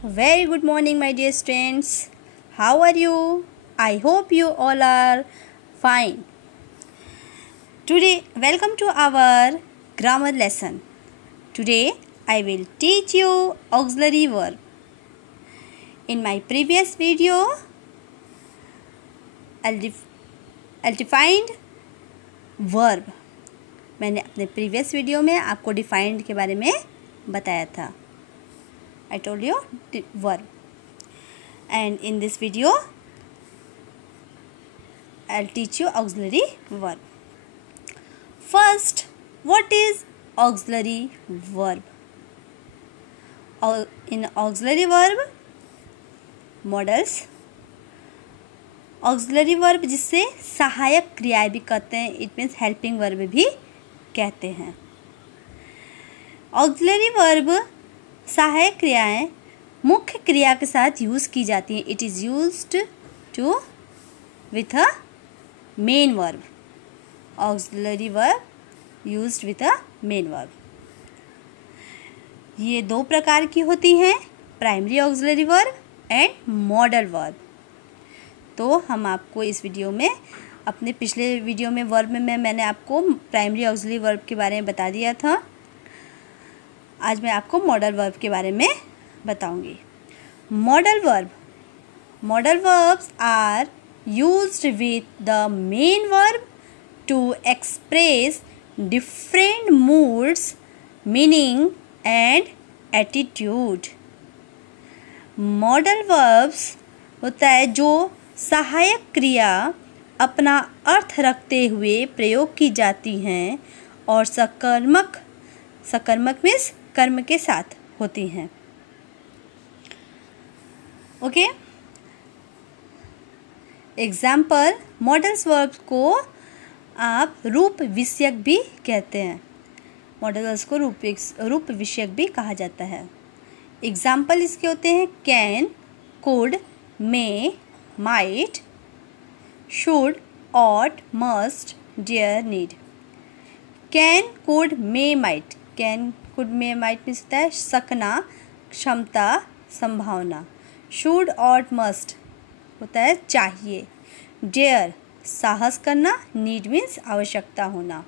Very good morning, my dear students. How are you? I hope you all are fine. Today, welcome to our grammar lesson. Today, I will teach you auxiliary verb. In my previous video, I'll defined verb. मैंने अपने previous video में आपको defined के बारे में बताया था. I told you the verb. And in this video, I'll teach you auxiliary verb. First, what is auxiliary verb? In auxiliary verb, models. Auxiliary verb जिससे सहायक क्रियाएं भी कहते हैं, इट मीन्स हेल्पिंग वर्ब भी कहते हैं. ऑक्सिलरी वर्ब सहायक क्रियाएं मुख्य क्रिया के साथ यूज़ की जाती हैं. It is used to with a main verb. Auxiliary verb used with a main verb. ये दो प्रकार की होती हैं, primary auxiliary verb and modal verb. तो हम आपको इस वीडियो में, अपने पिछले वीडियो में वर्ब में मैंने आपको प्राइमरी ऑक्सिलरी वर्ब के बारे में बता दिया था. आज मैं आपको मॉडल वर्ब के बारे में बताऊंगी. Modal verbs are used with the main verb to express different moods, meaning and attitude. Modal verbs होता है जो सहायक क्रिया अपना अर्थ रखते हुए प्रयोग की जाती हैं और सकर्मक मीन्स कर्म के साथ होती हैं. ओके. एग्जाम्पल, मॉडल्स वर्ब्स को आप रूप विषयक भी कहते हैं. मॉडल्स को रूप विषयक भी कहा जाता है. एग्जाम्पल इसके होते हैं can, could, may, might, should, ought, must, dare, need. Can, could, may, might. Can, could, may, might means होता है सकना, क्षमता, संभावना. should, ought, must होता है चाहिए. dare साहस करना. need मीन्स आवश्यकता होना.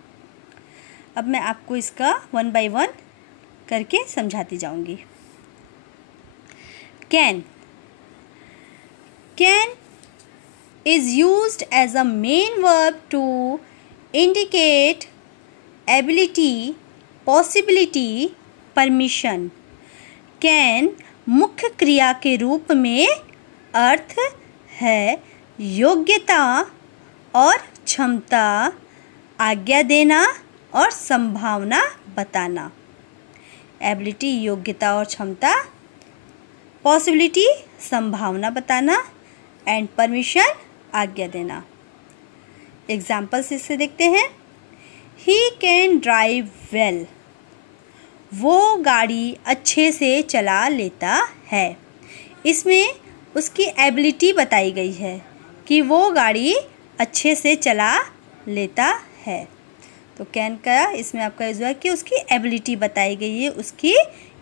अब मैं आपको इसका 1 by 1 करके समझाती जाऊंगी. Can is used as a main verb to indicate ability, possibility, permission. Can मुख्य क्रिया के रूप में अर्थ है योग्यता और क्षमता, आज्ञा देना और संभावना बताना. एबिलिटी योग्यता और क्षमता, पॉसिबिलिटी संभावना बताना, एंड परमिशन आज्ञा देना. एग्जाम्पल्स इससे देखते हैं. He can drive well. वो गाड़ी अच्छे से चला लेता है. इसमें उसकी एबिलिटी बताई गई है कि वो गाड़ी अच्छे से चला लेता है. तो कैन का इसमें आपका यूज़ हुआ कि उसकी एबिलिटी बताई गई है, उसकी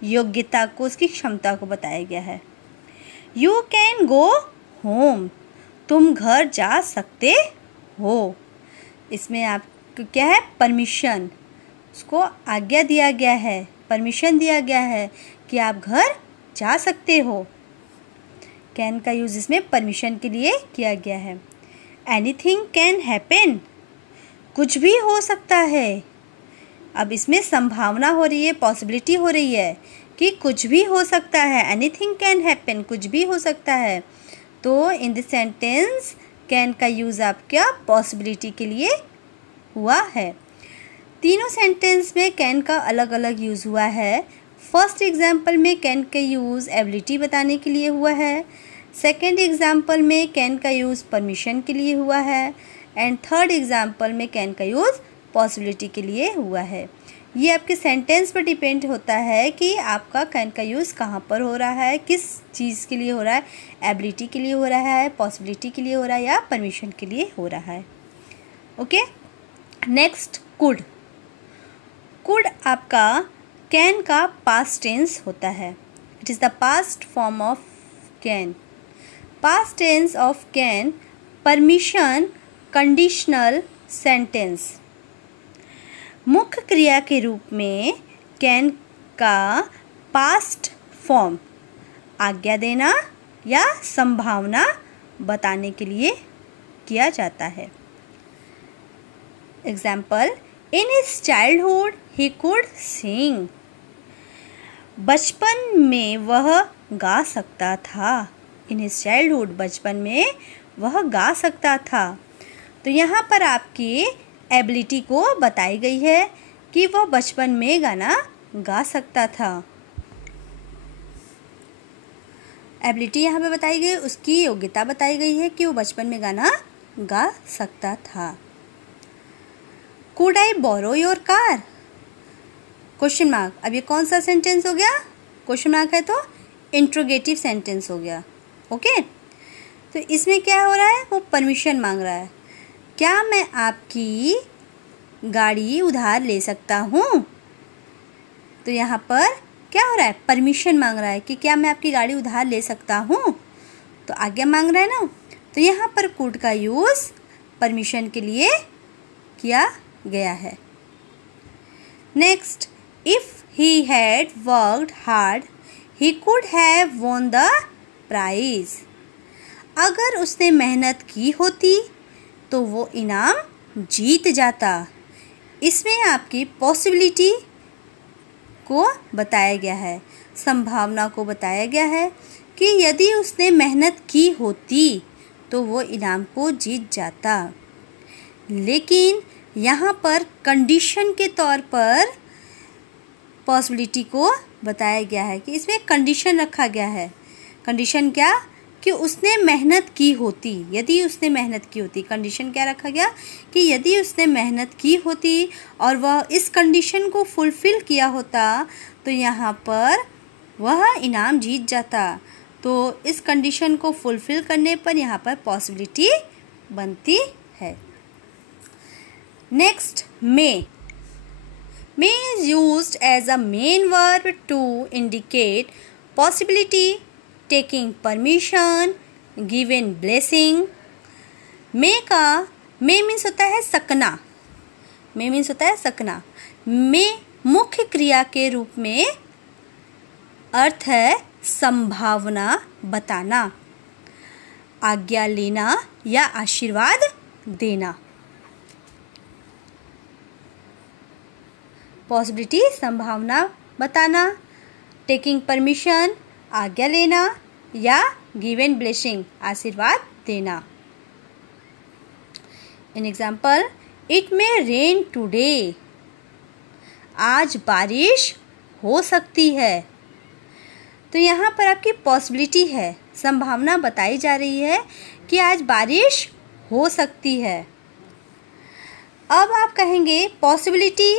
योग्यता को, उसकी क्षमता को बताया गया है. You can go home. तुम घर जा सकते हो. इसमें आपको क्या है, परमिशन, उसको आज्ञा दिया गया है, परमिशन दिया गया है कि आप घर जा सकते हो. कैन का यूज़ इसमें परमिशन के लिए किया गया है. Anything can happen. कुछ भी हो सकता है. अब इसमें संभावना हो रही है, पॉसिबिलिटी हो रही है कि कुछ भी हो सकता है. एनीथिंग कैन हैपन, कुछ भी हो सकता है. तो इन दिस सेंटेंस कैन का यूज़ आपका पॉसिबिलिटी के लिए हुआ है. तीनों सेंटेंस में कैन का अलग अलग यूज़ हुआ है. फर्स्ट एग्जाम्पल में कैन का यूज़ एबिलिटी बताने के लिए हुआ है. सेकेंड एग्जाम्पल में कैन का यूज़ परमिशन के लिए हुआ है. एंड थर्ड एग्जाम्पल में कैन का यूज़ पॉसिबिलिटी के लिए हुआ है. ये आपके सेंटेंस पर डिपेंड होता है कि आपका कैन का यूज़ कहाँ पर हो रहा है, किस चीज़ के लिए हो रहा है. एबिलिटी के लिए हो रहा है, पॉसिबिलिटी के लिए हो रहा है, या परमिशन के लिए हो रहा है. ओके. Next, could. कुड आपका कैन का पास्ट टेंस होता है. It is the past form of can. Past tense of can, permission, conditional sentence. मुख्य क्रिया के रूप में कैन का पास्ट फॉर्म आज्ञा देना या संभावना बताने के लिए किया जाता है. Example, in his childhood he could sing. बचपन में वह गा सकता था. इन हिज चाइल्डहुड, बचपन में वह गा सकता था. तो यहाँ पर आपकी एबिलिटी को बताई गई है कि वह बचपन में गाना गा सकता था. एबिलिटी यहाँ पे बताई गई, उसकी योग्यता बताई गई है कि वो बचपन में गाना गा सकता था. Could I borrow your car? Question mark. अब ये कौन सा सेंटेंस हो गया? क्वेश्चन मार्क है तो इंट्रोगेटिव सेंटेंस हो गया. ओके, तो इसमें क्या हो रहा है? वो परमिशन मांग रहा है. क्या मैं आपकी गाड़ी उधार ले सकता हूँ? तो यहाँ पर क्या हो रहा है? परमिशन मांग रहा है कि क्या मैं आपकी गाड़ी उधार ले सकता हूँ. तो आज्ञा मांग रहा है ना. तो यहाँ पर कुड का यूज़ परमिशन के लिए किया गया है. Next, if he had worked hard he could have won the prize. अगर उसने मेहनत की होती तो वो इनाम जीत जाता. इसमें आपकी पॉसिबिलिटी को बताया गया है, संभावना को बताया गया है कि यदि उसने मेहनत की होती तो वो इनाम को जीत जाता. लेकिन यहाँ पर कंडीशन के तौर पर पॉसिबिलिटी को बताया गया है कि इसमें कंडीशन रखा गया है. कंडीशन क्या? कि उसने मेहनत की होती. यदि उसने मेहनत की होती, कंडीशन क्या रखा गया कि यदि उसने मेहनत की होती और वह इस कंडीशन को फुलफ़िल किया होता तो यहाँ पर वह इनाम जीत जाता. तो इस कंडीशन को फुलफ़िल करने पर यहाँ पर पॉसिबिलिटी बनती है. Next, may. May is used as a main verb to indicate possibility, taking permission, given blessing. May का may मीन्स होता है सकना. may मीन्स होता है सकना. may मुख्य क्रिया के रूप में अर्थ है संभावना बताना, आज्ञा लेना या आशीर्वाद देना. पॉसिबिलिटी संभावना बताना, टेकिंग परमिशन आज्ञा लेना या गिवन ब्लेसिंग आशीर्वाद देना. In example, it may rain today. आज बारिश हो सकती है. तो यहाँ पर आपकी पॉसिबिलिटी है, संभावना बताई जा रही है कि आज बारिश हो सकती है. अब आप कहेंगे पॉसिबिलिटी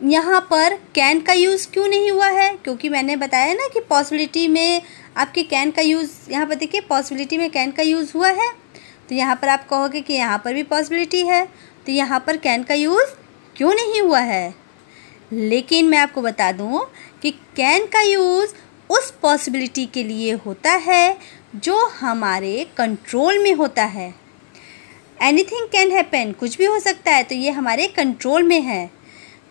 यहाँ पर कैन का यूज़ क्यों नहीं हुआ है? क्योंकि मैंने बताया ना कि पॉसिबिलिटी में आपके कैन का यूज़, यहाँ पर देखिए पॉसिबिलिटी में कैन का यूज़ हुआ है. तो यहाँ पर आप कहोगे कि यहाँ पर भी पॉसिबिलिटी है, तो यहाँ पर कैन का यूज़ क्यों नहीं हुआ है? लेकिन मैं आपको बता दूँ कि कैन का यूज़ उस पॉसिबिलिटी के लिए होता है जो हमारे कंट्रोल में होता है. एनीथिंग कैन हैपन, कुछ भी हो सकता है, तो ये हमारे कंट्रोल में है.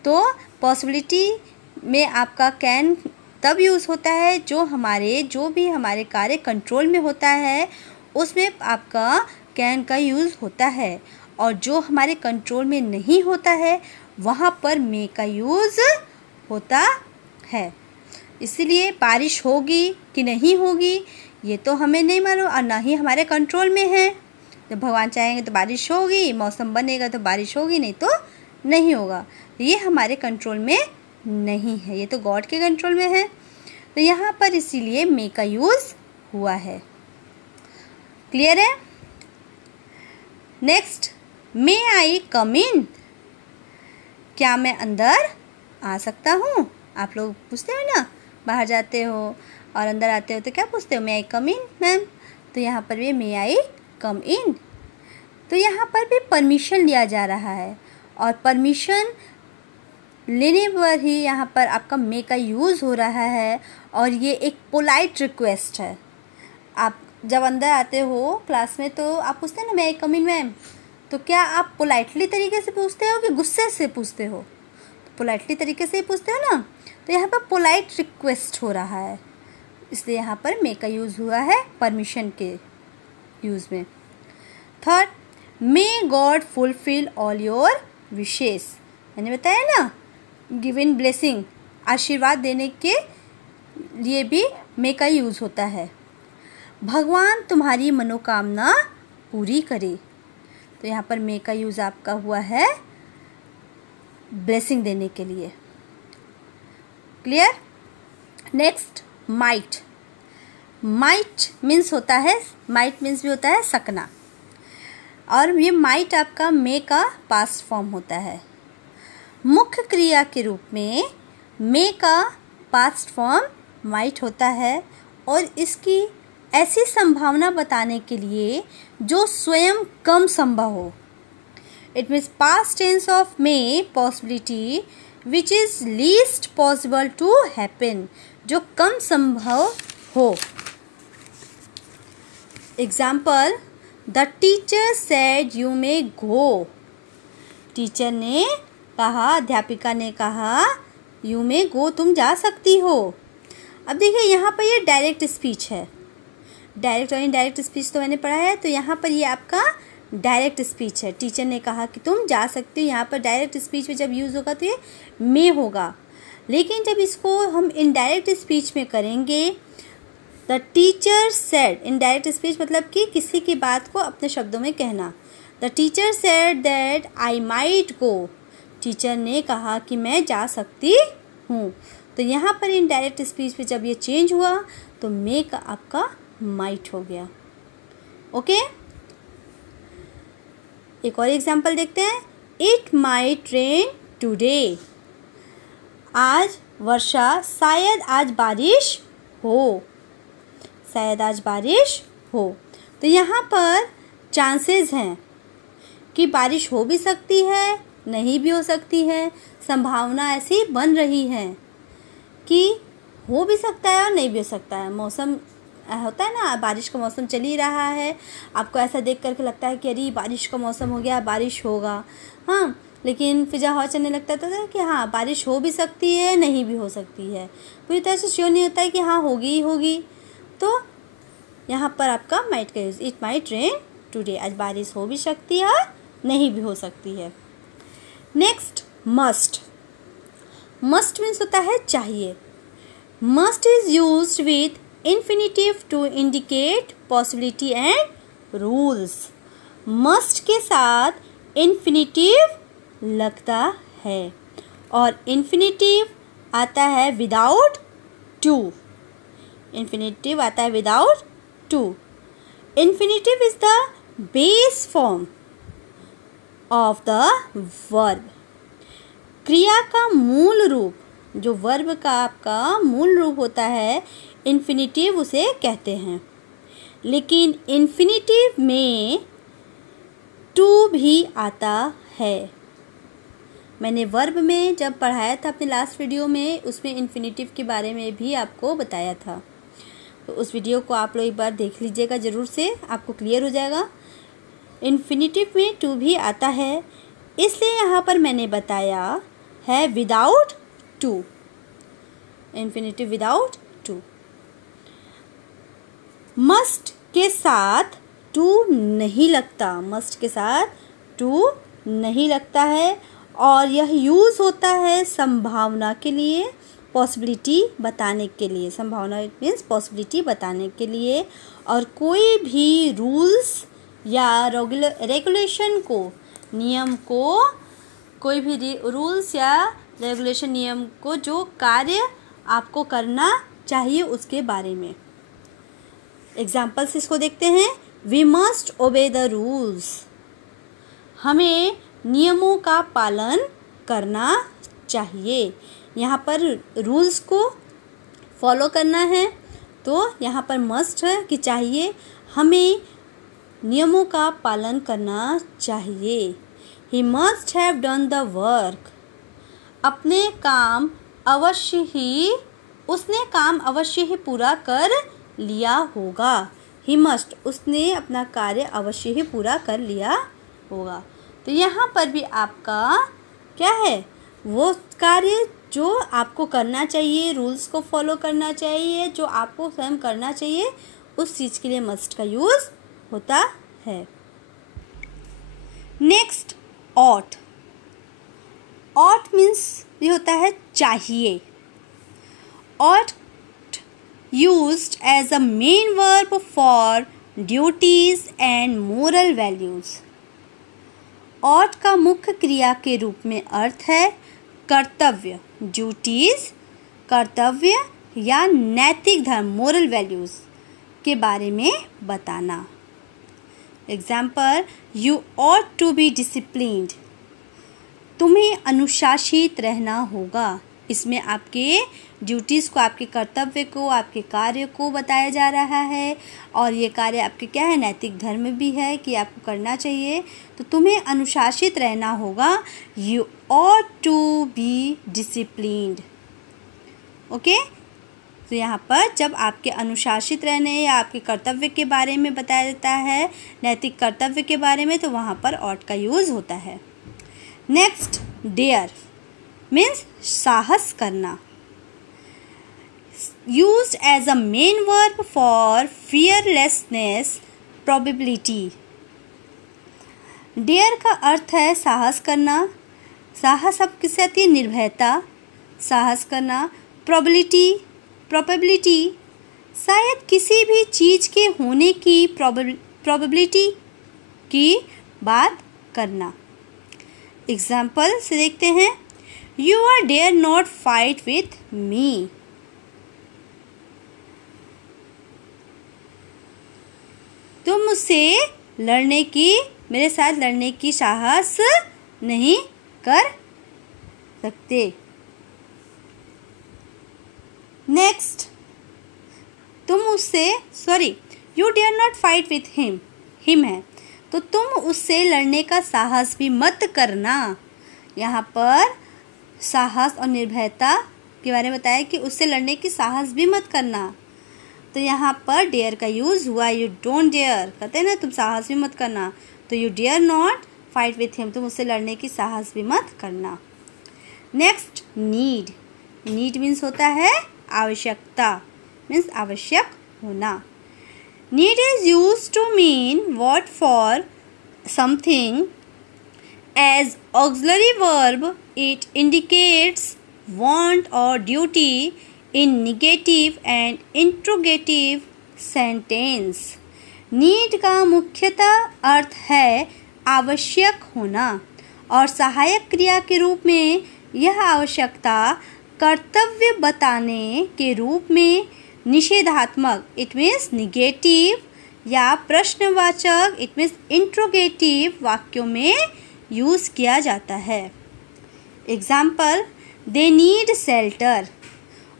तो पॉसिबिलिटी में आपका कैन तब यूज़ होता है जो भी हमारे कार्य कंट्रोल में होता है उसमें आपका कैन का यूज़ होता है. और जो हमारे कंट्रोल में नहीं होता है वहाँ पर मे का यूज़ होता है. इसलिए बारिश होगी कि नहीं होगी ये तो हमें नहीं मालूम और ना ही हमारे कंट्रोल में है. जब भगवान चाहेंगे तो बारिश होगी, मौसम बनेगा तो बारिश होगी, नहीं तो नहीं होगा. ये हमारे कंट्रोल में नहीं है, ये तो गॉड के कंट्रोल में है. तो यहाँ पर इसीलिए मे का यूज़ हुआ है. क्लियर है? नेक्स्ट, मे आई कम इन. क्या मैं अंदर आ सकता हूँ? आप लोग पूछते हो ना, बाहर जाते हो और अंदर आते हो तो क्या पूछते हो? मे आई कम इन मैम. तो यहाँ पर भी मे आई कम इन. तो यहाँ पर भी परमिशन लिया जा रहा है और परमिशन लेने पर ही यहाँ पर आपका मे का यूज़ हो रहा है और ये एक पोलाइट रिक्वेस्ट है। आप जब अंदर आते हो क्लास में तो आप पूछते हैं ना मैं कम इन मैम, तो क्या आप पोलाइटली तरीके से पूछते हो कि गुस्से से पूछते हो? तो पोलाइटली तरीके से ही पूछते हो ना, तो यहाँ पर पोलाइट रिक्वेस्ट हो रहा है, इसलिए यहाँ पर मे का यूज़ हुआ है परमिशन के यूज़ में। Third, may God fulfil all your wishes. मैंने बताया ना, गिवन ब्लेसिंग, आशीर्वाद देने के लिए भी मे का यूज़ होता है। भगवान तुम्हारी मनोकामना पूरी करे, तो यहाँ पर मे का यूज़ आपका हुआ है ब्लेसिंग देने के लिए। Clear? Next, might. Might means होता है, माइट मीन्स भी होता है सकना, और ये माइट आपका मे का पास्ट फॉर्म होता है। मुख्य क्रिया के रूप में मे का पास्ट फॉर्म माइट होता है और इसकी ऐसी संभावना बताने के लिए जो स्वयं कम संभव हो। It means past tense of may possibility which is least possible to happen, जो कम संभव हो। Example, the teacher said you may go. Teacher ने कहा, अध्यापिका ने कहा यू मे गो, तुम जा सकती हो। अब देखिए यहाँ पर ये डायरेक्ट स्पीच है, डायरेक्ट और इनडायरेक्ट स्पीच तो मैंने पढ़ा है, तो यहाँ पर ये आपका डायरेक्ट स्पीच है। टीचर ने कहा कि तुम जा सकती हो, यहाँ पर डायरेक्ट स्पीच में जब यूज़ होगा तो ये मे होगा। लेकिन जब इसको हम इनडायरेक्ट स्पीच में करेंगे, the teacher said, indirect speech मतलब कि किसी की बात को अपने शब्दों में कहना। The teacher said that I might go, teacher ने कहा कि मैं जा सकती हूँ। तो यहाँ पर इनडायरेक्ट स्पीच में जब ये चेंज हुआ तो मे का आपका माइट हो गया। ओके, एक और एग्जाम्पल देखते हैं। इट माइट रेन टुडे, आज वर्षा, शायद आज बारिश हो, शायद आज बारिश हो। तो यहाँ पर चांसेस हैं कि बारिश हो भी सकती है, नहीं भी हो सकती है, संभावना ऐसी बन रही है कि हो भी सकता है और नहीं भी हो सकता है। मौसम होता है ना, बारिश का मौसम चल ही रहा है, आपको ऐसा देख करके लगता है कि अरे बारिश का मौसम हो गया, बारिश होगा, हाँ, लेकिन फिर जब हवा चलने लगता था कि हाँ बारिश हो भी सकती है, नहीं भी हो सकती है, पूरी तरह से श्योर नहीं होता है कि हाँ होगी ही होगी। तो यहाँ पर आपका माइट का use, it might rain today, आज बारिश हो भी सकती है और नहीं भी हो सकती है। Next, must. मस्ट मीन्स होता है चाहिए। Must is used with infinitive to indicate possibility and rules। must के साथ infinitive लगता है और infinitive आता है without to, infinitive आता है without to। infinitive is the base form of the verb। क्रिया का मूल रूप, जो वर्ब का आपका मूल रूप होता है, इन्फिनिटिव उसे कहते हैं। लेकिन इन्फिनिटिव में टू भी आता है। मैंने वर्ब में जब पढ़ाया था अपने लास्ट वीडियो में, उसमें इन्फिनिटिव के बारे में भी आपको बताया था, तो उस वीडियो को आप लोग एक बार देख लीजिएगा ज़रूर से, आपको क्लियर हो जाएगा। इन्फिनिटिव में टू भी आता है, इसलिए यहाँ पर मैंने बताया है without to, infinitive without to. Must के साथ टू नहीं लगता, मस्ट के साथ टू नहीं लगता है और यह यूज़ होता है संभावना के लिए, पॉसिबिलिटी बताने के लिए। संभावना इट मीन्स पॉसिबिलिटी बताने के लिए, और कोई भी रूल्स या रेगुलेशन को, नियम को, कोई भी रूल्स या रेगुलेशन नियम को जो कार्य आपको करना चाहिए उसके बारे में। एग्जाम्पल्स इसको देखते हैं। We must obey the rules, हमें नियमों का पालन करना चाहिए। यहाँ पर रूल्स को फॉलो करना है, तो यहाँ पर मस्ट है कि चाहिए, हमें नियमों का पालन करना चाहिए। He must have done the work, उसने काम अवश्य ही पूरा कर लिया होगा। ही मस्ट, उसने अपना कार्य अवश्य ही पूरा कर लिया होगा। तो यहाँ पर भी आपका क्या है, वो कार्य जो आपको करना चाहिए, रूल्स को फॉलो करना चाहिए, जो आपको स्वयं करना चाहिए, उस चीज़ के लिए मस्ट का यूज़ होता है। Next, ought. ऑट मीन्स ये होता है चाहिए। Ought used as a main verb for duties and moral values। ought का मुख्य क्रिया के रूप में अर्थ है कर्तव्य, ड्यूटीज, कर्तव्य या नैतिक धर्म, मोरल वैल्यूज के बारे में बताना। Example, you ought to be disciplined, तुम्हें अनुशासित रहना होगा। इसमें आपके ड्यूटीज़ को, आपके कर्तव्य को, आपके कार्य को बताया जा रहा है, और ये कार्य आपके क्या है, नैतिक धर्म भी है कि आपको करना चाहिए। तो तुम्हें अनुशासित रहना होगा। You ought to be disciplined। Okay, तो यहाँ पर जब आपके अनुशासित रहने या आपके कर्तव्य के बारे में बताया जाता है, नैतिक कर्तव्य के बारे में, तो वहाँ पर ought का यूज़ होता है। नेक्स्ट, डेयर मीन्स साहस करना। used as a main verb for fearlessness, probability। Dare का अर्थ है साहस करना। साहस अब किससे आती है, निर्भयता, साहस करना। प्रोबेबिलिटी, शायद किसी भी चीज़ के होने की प्रोबेबिलिटी की बात करना। एग्जाम्पल से देखते हैं, you are dare not fight with me. तुम मुझसे मेरे साथ लड़ने की साहस नहीं कर सकते। Next, you dare not fight with him है, तो तुम उससे लड़ने का साहस भी मत करना। यहाँ पर साहस और निर्भयता के बारे में बताया कि उससे लड़ने की साहस भी मत करना। तो यहाँ पर डेयर का यूज़ हुआ। यू डोंट डेयर, कहते हैं ना तुम साहस भी मत करना, तो you dare not fight with him, तुम उससे लड़ने की साहस भी मत करना। Next, need. नीड मीन्स होता है आवश्यकता, मीन्स आवश्यक होना। Need is use to mean what for something as auxiliary verb. It indicates want or duty in negative and interrogative sentence। Need का मुख्यतः अर्थ है आवश्यक होना, और सहायक क्रिया के रूप में यह आवश्यकता कर्तव्य बताने के रूप में निषेधात्मक, इट मीन्स निगेटिव, या प्रश्नवाचक, इट मीन्स इंट्रोगेटिव वाक्यों में यूज़ किया जाता है। एग्जाम्पल, दे नीड शेल्टर,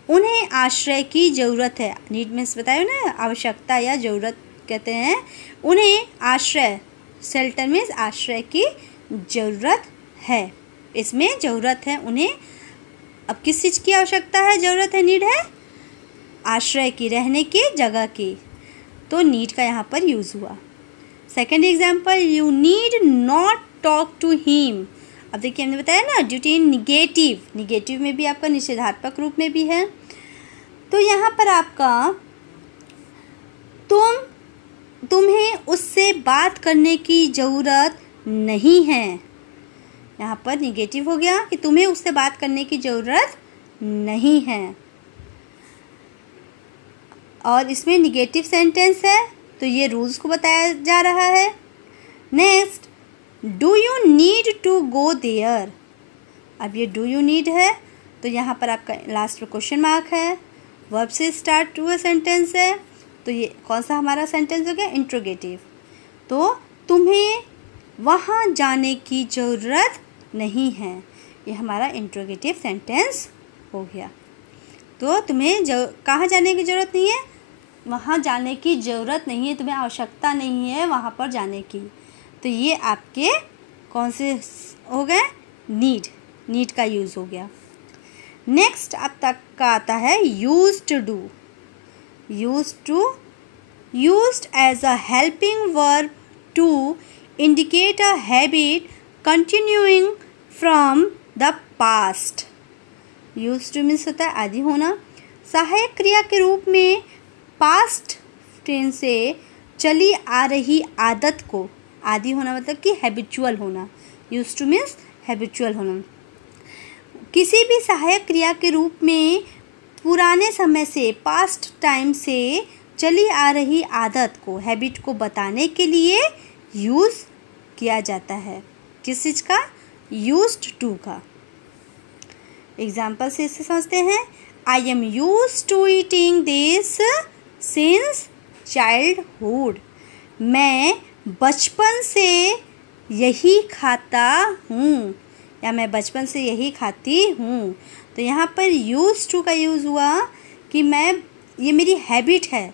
उन्हें आश्रय की ज़रूरत है। नीड मीन्स बताया ना, आवश्यकता या ज़रूरत कहते हैं। उन्हें आश्रय, शेल्टर मीन्स आश्रय की ज़रूरत है। इसमें ज़रूरत है उन्हें। अब किस चीज़ की आवश्यकता है, ज़रूरत है, नीड है आश्रय की, रहने की जगह की, तो नीड का यहाँ पर यूज़ हुआ। Second example, you need not talk to him. अब देखिए हमने बताया ना, ड्यूटी इन निगेटिव में भी आपका निषेधात्मक रूप में भी है। तो यहाँ पर आपका तुम्हें उससे बात करने की ज़रूरत नहीं है। यहाँ पर निगेटिव हो गया कि तुम्हें उससे बात करने की ज़रूरत नहीं है, और इसमें निगेटिव सेंटेंस है, तो ये रूल्स को बताया जा रहा है। Next, do you need to go there. अब ये डू यू नीड है, तो यहाँ पर आपका लास्ट में क्वेश्चन मार्क है, वर्ब से स्टार्ट हुआ सेंटेंस है, तो ये कौन सा हमारा सेंटेंस हो गया, इंट्रोगेटिव। तो तुम्हें वहाँ जाने की ज़रूरत नहीं है, ये हमारा इंट्रोगेटिव सेंटेंस हो गया। तो तुम्हें कहाँ जाने की ज़रूरत नहीं है, वहाँ जाने की ज़रूरत नहीं है, तुम्हें आवश्यकता नहीं है वहाँ पर जाने की। तो ये आपके कौन से हो गए, नीड। नीड का यूज़ हो गया। नेक्स्ट अब तक का आता है used to do. Used as a helping verb to indicate a habit continuing from the past. Used to means होता है आदि होना। सहायक क्रिया के रूप में पास्ट टेंस से चली आ रही आदत को, आदि होना मतलब कि हैबिचुअल होना, यूज्ड टू मीन्स हैबिचुअल होना। किसी भी सहायक क्रिया के रूप में पुराने समय से, पास्ट टाइम से चली आ रही आदत को, हैबिट को बताने के लिए यूज़ किया जाता है। किस चीज़ का? यूज्ड टू का। एग्जाम्पल से इसे समझते हैं। I am used to eating this since childhood. मैं बचपन से यही खाता हूँ, या मैं बचपन से यही खाती हूँ। तो यहाँ पर यूज़ टू का यूज़ हुआ कि ये मेरी हैबिट है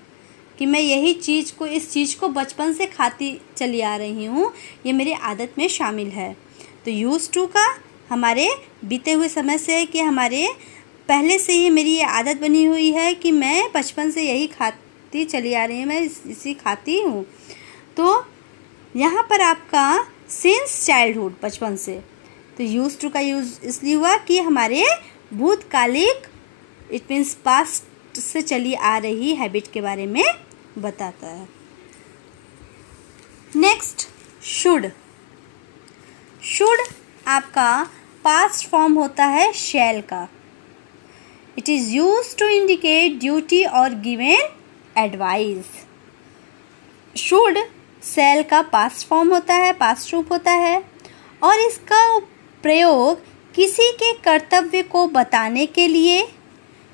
कि मैं यही चीज़ को, इस चीज़ को बचपन से खाती चली आ रही हूँ, ये मेरी आदत में शामिल है। तो यूज़ टू का हमारे बीते हुए समय से है कि हमारे पहले से ही मेरी ये आदत बनी हुई है कि मैं बचपन से यही खाती चली आ रही हूँ, मैं इसी खाती हूँ। तो यहाँ पर आपका सिंस चाइल्डहुड, बचपन से, तो यूज टू का यूज़ इसलिए हुआ कि हमारे भूतकालिक, इट मीन्स पास्ट से चली आ रही हैबिट के बारे में बताता है। Next should. शुड आपका पास्ट फॉर्म होता है शैल का। It is use to indicate duty और गिवन एडवाइस। शुड शैल का पास्ट फॉर्म होता है, पास्ट रूप होता है, और इसका प्रयोग किसी के कर्तव्य को बताने के लिए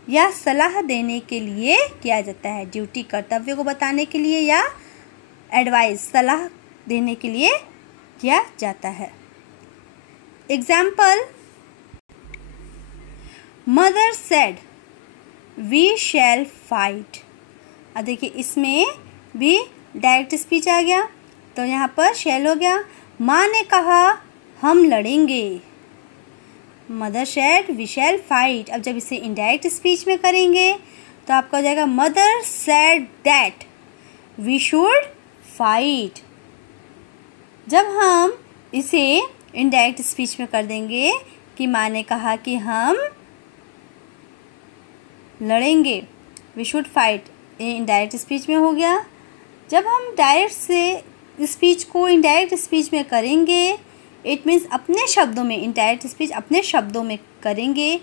या सलाह देने के लिए किया जाता है। ड्यूटी कर्तव्य को बताने के लिए या एडवाइस सलाह देने के लिए किया जाता है। Example, mother said we shall fight. अब देखिए इसमें भी डायरेक्ट स्पीच आ गया, तो यहाँ पर शैल हो गया। माँ ने कहा हम लड़ेंगे। Mother said we shall fight. अब जब इसे इनडायरेक्ट स्पीच में करेंगे तो आपका हो जाएगा mother said that we should fight. जब हम इसे इनडायरेक्ट स्पीच में कर देंगे कि माँ ने कहा कि हम लड़ेंगे, वी शुड फाइट, ये इनडायरेक्ट स्पीच में हो गया। जब हम डायरेक्ट से स्पीच को इनडायरेक्ट स्पीच में करेंगे, इट मीन्स अपने शब्दों में, इनडायरेक्ट स्पीच अपने शब्दों में करेंगे,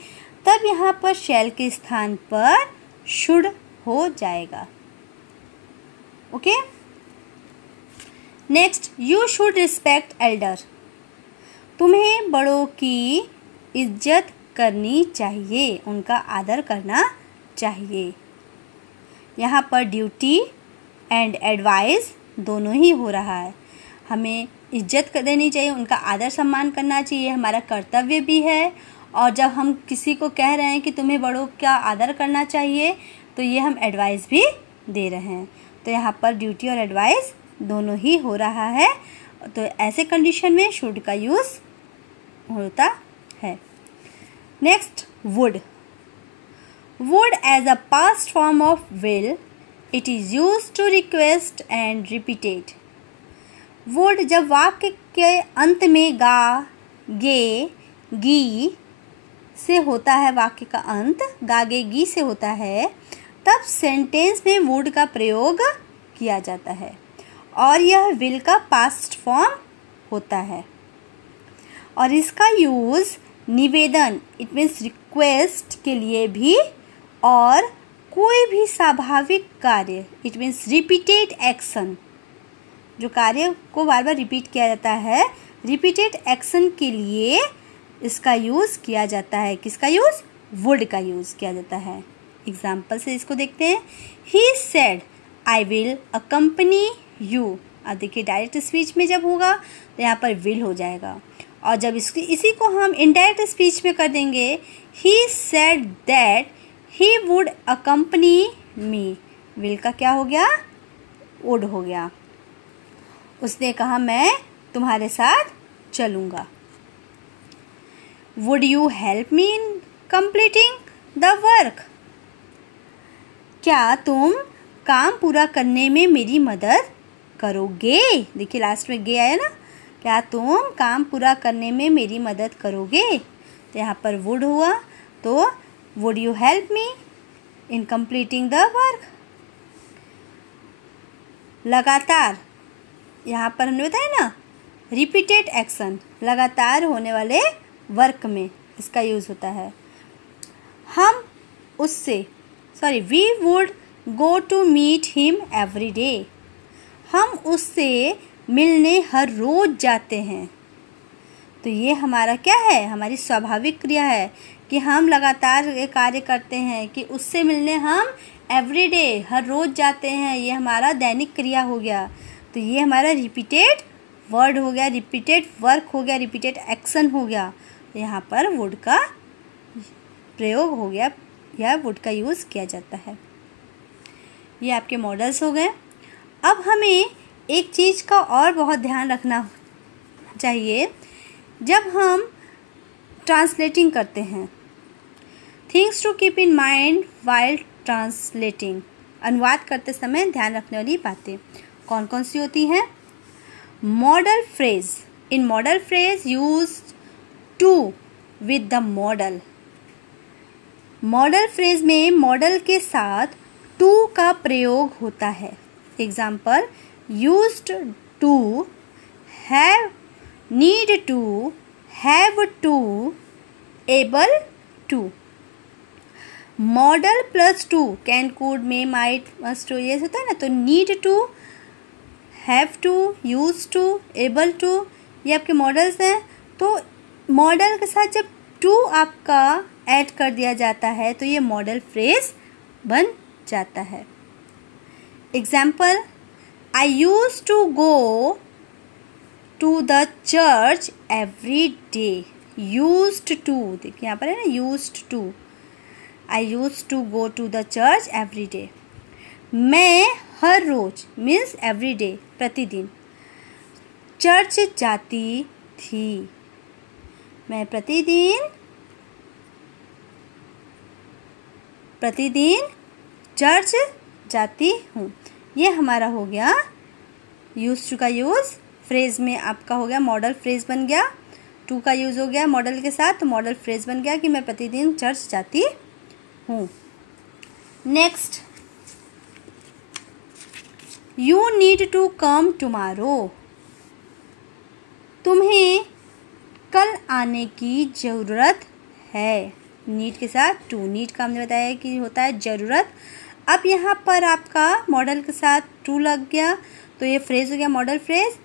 तब यहाँ पर शैल के स्थान पर शुड हो जाएगा। Okay. Next, you should respect Elder. तुम्हें बड़ों की इज्जत करनी चाहिए, उनका आदर करना चाहिए। यहाँ पर ड्यूटी एंड एडवाइस दोनों ही हो रहा है। हमें इज्जत देनी चाहिए, उनका आदर सम्मान करना चाहिए, हमारा कर्तव्य भी है। और जब हम किसी को कह रहे हैं कि तुम्हें बड़ों का आदर करना चाहिए, तो ये हम एडवाइस भी दे रहे हैं। तो यहाँ पर ड्यूटी और एडवाइस दोनों ही हो रहा है। तो ऐसे कंडीशन में शुड का यूज़ होता है। Next, would. Would as a past form of will, it is use to request and repeated. Would जब वाक्य के अंत में गा, गे, गी से होता है, वाक्य का अंत गा, गे, गी से होता है, तब सेंटेंस में वुड का प्रयोग किया जाता है और यह विल का पास्ट फॉर्म होता है। और इसका यूज़ निवेदन, इट मीन्स रिक्वेस्ट के लिए भी, और कोई भी स्वाभाविक कार्य, इट मीन्स रिपीटेड एक्शन, जो कार्य को बार बार रिपीट किया जाता है, रिपीटेड एक्शन के लिए इसका यूज़ किया जाता है। किसका यूज़? वुड का यूज़ किया जाता है। एग्जाम्पल से इसको देखते हैं। He said I will accompany you. अब देखिए डायरेक्ट स्पीच में जब होगा तो यहाँ पर विल हो जाएगा, और जब इसी को हम इनडायरेक्ट स्पीच में कर देंगे, he said that he would accompany me, will का क्या हो गया? वुड हो गया। उसने कहा मैं तुम्हारे साथ चलूँगा। Would you help me in completing the work? क्या तुम काम पूरा करने में मेरी मदद करोगे? देखिए लास्ट में गे आया ना, क्या तुम काम पूरा करने में मेरी मदद करोगे? तो यहाँ पर वुड हुआ, तो would you help me in completing the work? लगातार, यहाँ पर हमने बताया ना, रिपीटेड एक्शन, लगातार होने वाले वर्क में इसका यूज़ होता है। हम उससे, we would go to meet him every day. हम उससे मिलने हर रोज़ जाते हैं। तो ये हमारा क्या है, हमारी स्वाभाविक क्रिया है कि हम लगातार ये कार्य करते हैं कि उससे मिलने हम एवरी डे, हर रोज़ जाते हैं। ये हमारा दैनिक क्रिया हो गया। तो ये हमारा रिपीटेड वर्ड हो गया, रिपीटेड वर्क हो गया, रिपीटेड एक्शन हो गया। तो यहाँ पर वुड का प्रयोग हो गया या वुड का यूज़ किया जाता है। ये आपके मॉडल्स हो गए। अब हमें एक चीज़ का और बहुत ध्यान रखना चाहिए जब हम ट्रांसलेटिंग करते हैं। Things to keep in mind while translating. अनुवाद करते समय ध्यान रखने वाली बातें कौन कौन सी होती हैं? Modal phrase. In modal phrase use to with the modal. Modal phrase में मॉडल के साथ टू का प्रयोग होता है। Example, used to, have, need to, have to, able to. Modal plus to, can, could, may, might, must to, ये होता है ना। तो need to, have to, use to, able to, ये आपके मॉडल्स हैं। तो मॉडल के साथ जब टू आपका ऐड कर दिया जाता है तो ये मॉडल फ्रेज बन जाता है। Example, I use to go to the church every day. Used to, देखिए यहाँ पर है ना, used to. I use to go to the church every day. मैं हर रोज, मीन्स एवरी डे, प्रतिदिन, चर्च जाती थी। मैं प्रतिदिन चर्च जाती हूँ। ये हमारा हो गया यूज टू का यूज़। फ्रेज में आपका हो गया मॉडल फ्रेज बन गया। टू का यूज़ हो गया मॉडल के साथ, तो मॉडल फ्रेज बन गया कि मैं प्रतिदिन चर्च जाती हूँ। Next, you need to come tomorrow. तुम्हें कल आने की ज़रूरत है। नीड के साथ टू, नीड का हमने बताया कि होता है ज़रूरत। अब यहाँ पर आपका मॉडल के साथ टू लग गया तो ये फ्रेज हो गया मॉडल फ्रेज।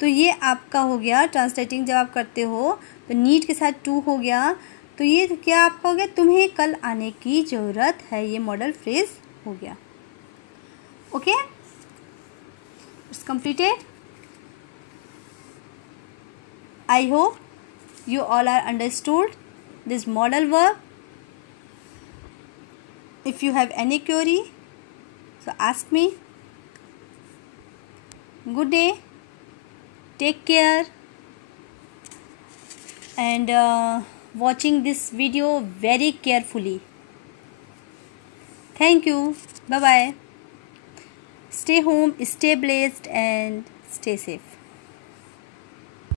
तो ये आपका हो गया ट्रांसलेटिंग जब आप करते हो तो नीड के साथ टू हो गया। तो ये क्या आपका हो गया, तुम्हें कल आने की ज़रूरत है। ये मॉडल फ्रेज हो गया। Okay, it's completed. I hope you all are understood this model verb. If you have any query, so ask me. Good day. Take care. And watching this video very carefully. Thank you. Bye bye. Stay home, stay blessed and stay safe.